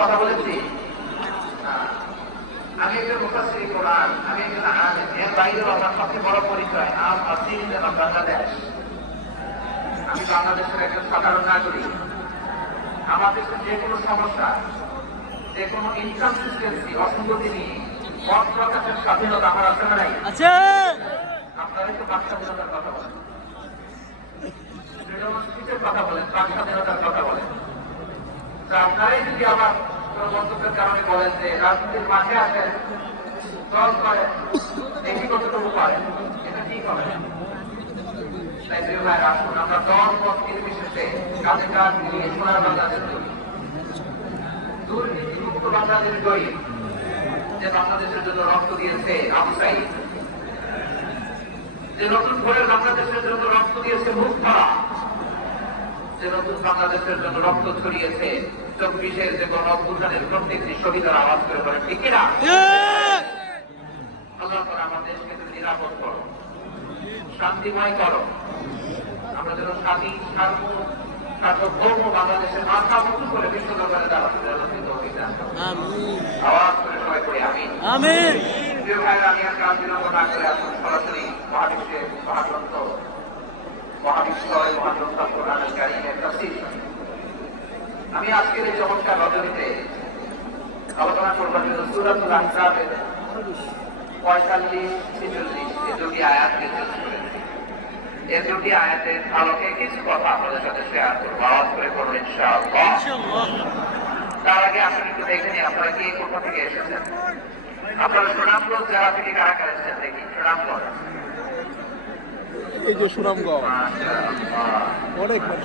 কথা বলেছি। আমি একজন মুখাশ্রী কোরআন আমি একজন এর বাইরেও আমার সবচেয়ে বড় পরিচয় আম যেন বাংলাদেশ। আমি বাংলাদেশের একজন সাধারণ নাগরিক। আমার দেশের যে কোনো সমস্যা যে কোনো ইনকনসিস্টেন্সি অসঙ্গতি নিয়ে মত প্রকাশের স্বাধীনতা আমার আছে না নাই? আপনারা একটু বাক স্বাধীনতার কথা বলেন। কথা বলেন বাক স্বাধীনতার কথা বলেন। তো আপনারাই যদি আমার কোনো মন্তব্যের কারণে বলেন যে রাজনীতির মাঝে আসেন দল করেন দেখি কতটুকু পারেন? এটা ঠিক হবে রক্ত দিয়েছে যে নতুন করে বাংলাদেশের জন্য রক্ত দিয়েছে মুক্তা যে নতুন বাংলাদেশের জন্য রক্ত ছড়িয়েছে চব্বিশের যে গণ অভ্যুত্থানের প্রত্যেকটি শহীদের আওয়াজ করে বলে ঠিক না আল্লাহ তাআলা আমার দেশকে তুমি নিরাপদ করো শান্তিময় করো। আমরা যেন স্বাধীন সার্ব সার্বভৌম বাংলাদেশের মাথা উঁচু করে বিশ্ব দরবারে আওয়াজ করে সবাই করি আমি ভাইরা আমি আর কাজ বিলম্ব না করে আসুন সরাসরি মহাবিশ্বের মহাগ্রন্থ মহাবিশ্বয় মহাগ্রন্থ আমি আজকের এই চমৎকার রজনীতে আলোচনা করবার জন্য সূরাতুল আহজাবের পঁয়তাল্লিশ ছেচল্লিশ এই দুটি আয়াত করেছি এই দুটি আয়াতের আলোকে কিছু কথা আপনাদের সাথে শেয়ার করব আওয়াজ করে করুন ইনশাআল্লাহ। তার আগে আপনি একটু দেখে নিন আপনারা কি কোথা থেকে এসেছেন? আপনারা সুনামগঞ্জ জেলা থেকে কারা কারা এসেছেন দেখি সুনামগঞ্জ। এই যে সুনামগঞ্জ। অনেক মানুষ।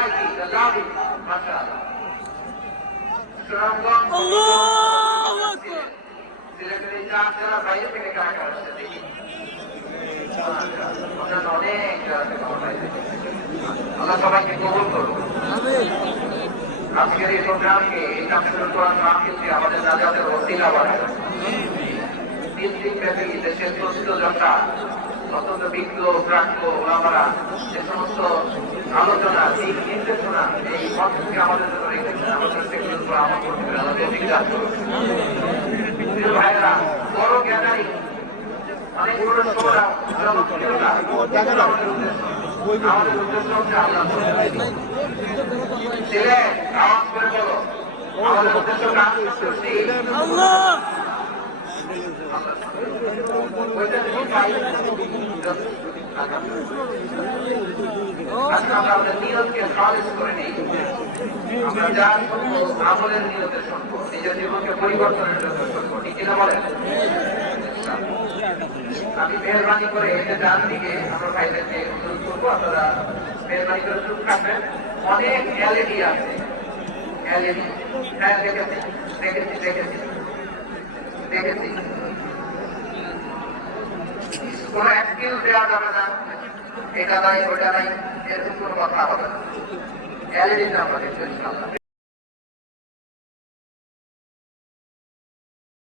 MashaAllah. MashaAllah. I like it. I love it. MashaAllah. Sunamganj আল্লাহু আকবার সিলেটের এই চার জেলার বাইরে থেকে কারা কারা আসছে দেখি মাশাআল্লাহ। অন্যান্য অনেক জেলা থেকে আমার বাইরে থেকে। আল্লাহ সবাইকে কবুল করুন আজকের এই প্রোগ্রামকে এই কামসুল কোরআন মাহফিলকে আমাদের রাজাদের ওসিলা বানায় তিন দিন ব্যাপী দেশের প্রস্তুত জনতা অত্যন্ত বিজ্ঞ প্রাজ্ঞ ওলামারা যে সমস্ত আলোচনা দিক নির্দেশনা, এই মঞ্চকে আমাদের জন্য রেখেছেন আমাদের করতে আমাদের ভাইরা বড় আমাদের উদ্দেশ্য। আমাদের উদ্দেশ্য কাজ আজকে আমরা নিয়তকে করে নিই আমরা যা আমলের নিয়তে শুনব নিজের জীবনকে পরিবর্তনের জন্য শুনব মেহরবানি করে ডান দিকে আমরা ভাইদেরকে অনুরোধ অনেক এলইডি আছে এলইডি হ্যাঁ দেখেছি দেখেছি দেখেছি দেখেছি। কোন এক্সকিউজ দেওয়া যাবে না এটা নাই ওটা নাই এরকম কোনো কথা হবে না